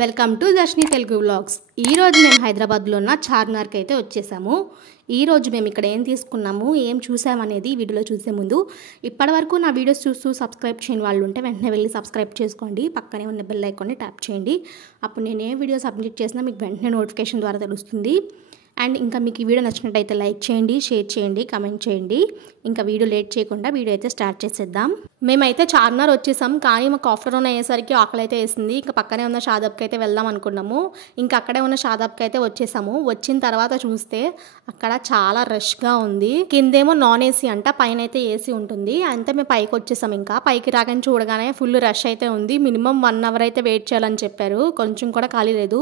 Welcome to Darshini Telugu vlogs. ఈరోజు మేము హైదరాబాద్లో ఉన్న చార్మినార్కి అయితే వచ్చేసాము. ఈరోజు మేము ఇక్కడ ఏం తీసుకున్నాము, ఏం చూసామనేది వీడియోలో చూసే ముందు ఇప్పటివరకు నా వీడియోస్ చూస్తూ సబ్స్క్రైబ్ చేయని వాళ్ళు ఉంటే వెంటనే వెళ్ళి సబ్స్క్రైబ్ చేసుకోండి. పక్కనే ఉన్న బెల్ ఐకాన్ని ట్యాప్ చేయండి. అప్పుడు నేను ఏ వీడియోస్ అప్డేట్ చేసినా మీకు వెంటనే నోటిఫికేషన్ ద్వారా తెలుస్తుంది. అండ్ ఇంకా మీకు ఈ వీడియో నచ్చినట్టయితే లైక్ చేయండి, షేర్ చేయండి, కమెంట్ చేయండి. ఇంకా వీడియో లేట్ చేయకుండా వీడియో అయితే స్టార్ట్ చేసేద్దాం. మేమైతే చార్మినార్ వచ్చేసాం, కానీ మాకు ఆఫ్టర్నూన్ అయ్యేసరికి ఆకలి అయితే వేసింది. ఇంకా పక్కనే ఉన్న షాదాబ్కి అయితే వెళ్దాం అనుకున్నాము. ఇంకా అక్కడే ఉన్న షాదాబ్కి అయితే వచ్చేసాము. వచ్చిన తర్వాత చూస్తే అక్కడ చాలా రష్గా ఉంది. కిందేమో నాన్ ఏసీ అంట, పైన అయితే ఏసీ ఉంటుంది. అంతే మేము పైకి వచ్చేసాం. ఇంకా పైకి రాగానే చూడగానే ఫుల్ రష్ అయితే ఉంది. మినిమం 1 అవర్ అయితే వెయిట్ చేయాలని చెప్పారు. కొంచెం కూడా ఖాళీ లేదు.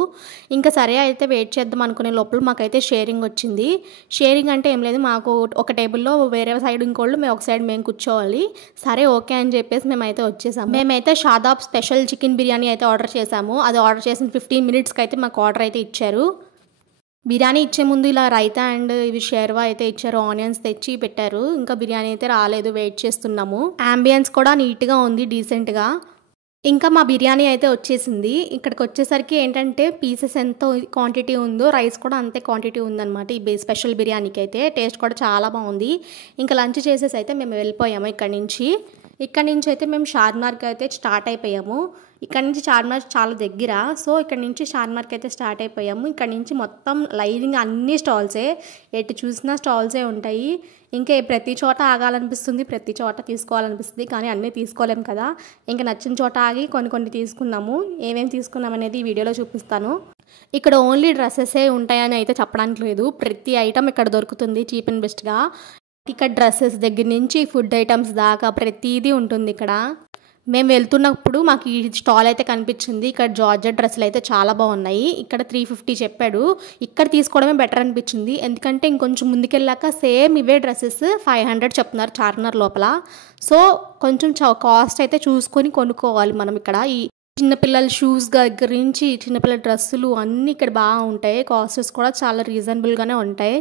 ఇంకా సరే అయితే వెయిట్ చేద్దాం అనుకునే లోపల మాకైతే షేరింగ్ వచ్చింది. షేరింగ్ అంటే ఏం లేదు, మాకు ఒక టేబుల్లో వేరే సైడ్ ఇంకోళ్ళు, మేము ఒక సైడ్ మేము కూర్చోవాలి. సరే ఓకే అని చెప్పేసి మేమైతే వచ్చేసాము. మేమైతే షాదాబ్ స్పెషల్ చికెన్ బిర్యానీ అయితే ఆర్డర్ చేసాము. అది ఆర్డర్ చేసిన 15 మినిట్స్కి అయితే మాకు ఆర్డర్ అయితే ఇచ్చారు. బిర్యానీ ఇచ్చే ముందు ఇలా రైతా అండ్ ఇవి షేర్వా అయితే ఇచ్చారు. ఆనియన్స్ తెచ్చి పెట్టారు. ఇంకా బిర్యానీ అయితే రాలేదు, వెయిట్ చేస్తున్నాము. అంబియన్స్ కూడా నీట్గా ఉంది, డీసెంట్గా. ఇంకా మా బిర్యానీ అయితే వచ్చేసింది. ఇక్కడికి వచ్చేసరికి ఏంటంటే పీసెస్ ఎంత క్వాంటిటీ ఉందో రైస్ కూడా అంతే క్వాంటిటీ ఉందన్నమాట. ఈ స్పెషల్ బిర్యానీకి అయితే టేస్ట్ కూడా చాలా బాగుంది. ఇంకా లంచ్ చేసేసి అయితే మేము వెళ్ళిపోయాము ఇక్కడి నుంచి అయితే మేము చార్మినార్కి అయితే స్టార్ట్ అయిపోయాము. ఇక్కడ నుంచి చార్మినార్ చాలా దగ్గర, సో ఇక్కడ నుంచి చార్మినార్కి అయితే స్టార్ట్ అయిపోయాము. ఇక్కడ నుంచి మొత్తం లైనింగ్ అన్ని స్టాల్సే, ఎటు చూసినా స్టాల్సే ఉంటాయి. ఇంకా ప్రతి చోట ఆగాలనిపిస్తుంది, ప్రతి చోట తీసుకోవాలనిపిస్తుంది, కానీ అన్నీ తీసుకోలేము కదా. ఇంకా నచ్చిన చోట ఆగి కొన్ని తీసుకున్నాము. ఏమేమి తీసుకున్నాం అనేది ఈ వీడియోలో చూపిస్తాను. ఇక్కడ ఓన్లీ డ్రెస్సెసే ఉంటాయని అయితే చెప్పడానికి లేదు, ప్రతి ఐటమ్ ఇక్కడ దొరుకుతుంది చీప్ అండ్ బెస్ట్గా. ఇక్కడ డ్రెస్సెస్ దగ్గర నుంచి ఫుడ్ ఐటమ్స్ దాకా ప్రతిదీ ఉంటుంది ఇక్కడ. మేము వెళ్తున్నప్పుడు మాకు ఈ స్టాల్ అయితే కనిపించింది. ఇక్కడ జార్జెట్ డ్రెస్సులు అయితే చాలా బాగున్నాయి. ఇక్కడ 350 చెప్పాడు. ఇక్కడ తీసుకోవడమే బెటర్ అనిపించింది, ఎందుకంటే ఇంకొంచెం ముందుకెళ్ళాక సేమ్ ఇవే డ్రెస్సెస్ 500 చెప్తున్నారు చార్మినార్ లోపల. సో కొంచెం కాస్ట్ అయితే చూసుకొని కొనుక్కోవాలి మనం. ఇక్కడ ఈ చిన్నపిల్లల షూస్ దగ్గర నుంచి చిన్నపిల్లల డ్రెస్సులు అన్నీ ఇక్కడ బాగా ఉంటాయి. కాస్ట్స్ కూడా చాలా రీజనబుల్గానే ఉంటాయి.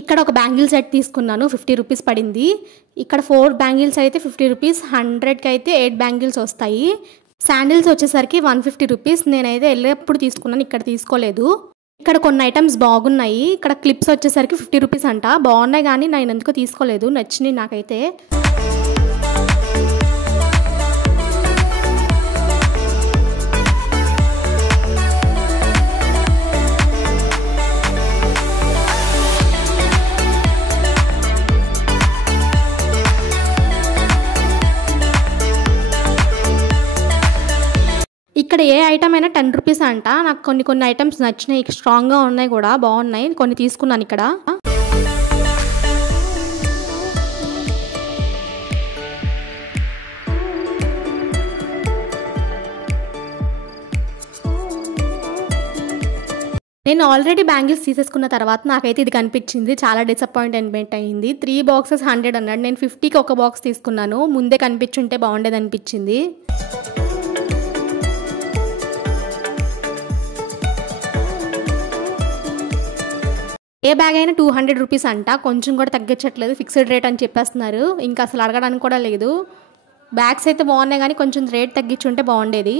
ఇక్కడ ఒక బ్యాంగిల్ సెట్ తీసుకున్నాను, 50 రూపీస్ పడింది. ఇక్కడ 4 బ్యాంగిల్స్ అయితే 50 రూపీస్, 100కి అయితే 8 బ్యాంగిల్స్ వస్తాయి. శాండిల్స్ వచ్చేసరికి 150 రూపీస్. నేనైతే వెళ్ళేప్పుడు తీసుకున్నాను, ఇక్కడ తీసుకోలేదు. ఇక్కడ కొన్ని ఐటమ్స్ బాగున్నాయి. ఇక్కడ క్లిప్స్ వచ్చేసరికి 50 రూపీస్ అంట, బాగున్నాయి, కానీ నేను ఎందుకో తీసుకోలేదు, నచ్చినాయి నాకైతే. ఇక్కడ ఏ ఐటమ్ అయినా 10 రూపీస్ అంట. నాకు కొన్ని ఐటమ్స్ నచ్చినాయి, స్ట్రాంగ్గా ఉన్నాయి కూడా, బాగున్నాయి, కొన్ని తీసుకున్నాను ఇక్కడ. నేను ఆల్రెడీ బ్యాంగిల్స్ తీసేసుకున్న తర్వాత నాకైతే ఇది కనిపించింది, చాలా డిసప్పాయింట్మెంట్ అయింది. 3 బాక్సెస్ 100 అన్నాడు, నేను 50కి ఒక బాక్స్ తీసుకున్నాను. ముందే కనిపించుంటే బాగుండేది అనిపించింది. ఏ బ్యాగ్ అయినా 200 రూపీస్ అంట, కొంచెం కూడా తగ్గించట్లేదు, ఫిక్స్డ్ రేట్ అని చెప్పేస్తున్నారు. ఇంకా అసలు అడగడానికి కూడా లేదు. బ్యాగ్స్ అయితే బాగున్నాయి, కానీ కొంచెం రేట్ తగ్గించుంటే బాగుండేది.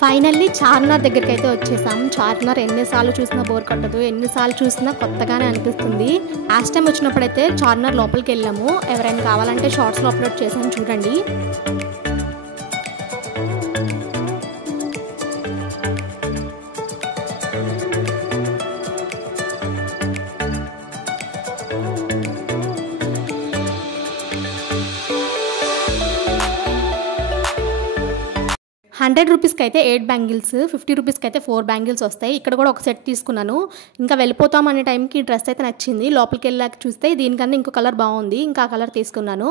ఫైనల్లీ చార్మినార్ దగ్గరికి అయితే వచ్చేసాం. చార్మినార్ ఎన్నిసార్లు చూసినా బోర్ కొట్టదు, ఎన్నిసార్లు చూసినా కొత్తగానే అనిపిస్తుంది. లాస్ట్ టైం వచ్చినప్పుడైతే చార్మినార్ లోపలికి వెళ్ళాము. ఎవరైనా కావాలంటే షార్ట్స్లో అప్లోడ్ చేసాను చూడండి. ₹100కి అయితే 8 బ్యాంగిల్స్, ₹50కి అయితే 4 బ్యాంగిల్స్ వస్తాయి. ఇక్కడ కూడా ఒక సెట్ తీసుకున్నాను. ఇంకా వెళ్ళిపోతాం అనే టైంకి డ్రెస్ అయితే నచ్చింది. లోపలికి వెళ్ళాక చూస్తే దీనికన్నా ఇంకో కలర్ బాగుంది, ఇంకా ఆ కలర్ తీసుకున్నాను.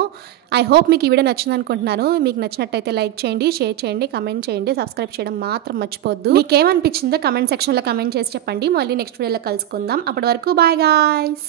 ఐ హోప్ మీకు ఈ వీడియో నచ్చింది అనుకుంటున్నాను. మీకు నచ్చినట్టయితే లైక్ చేయండి, షేర్ చేయండి, కమెంట్ చేయండి, సబ్స్క్రైబ్ చేయడం మాత్రం మర్చిపోద్దు. మీకు ఏమనిపించిందో కమెంట్ సెక్షన్లో కమెంట్ చేసి చెప్పండి. మళ్ళీ నెక్స్ట్ వీడియోలో కలుసుకుందాం. అప్పటి వరకు బాయ్ గాయ్స్.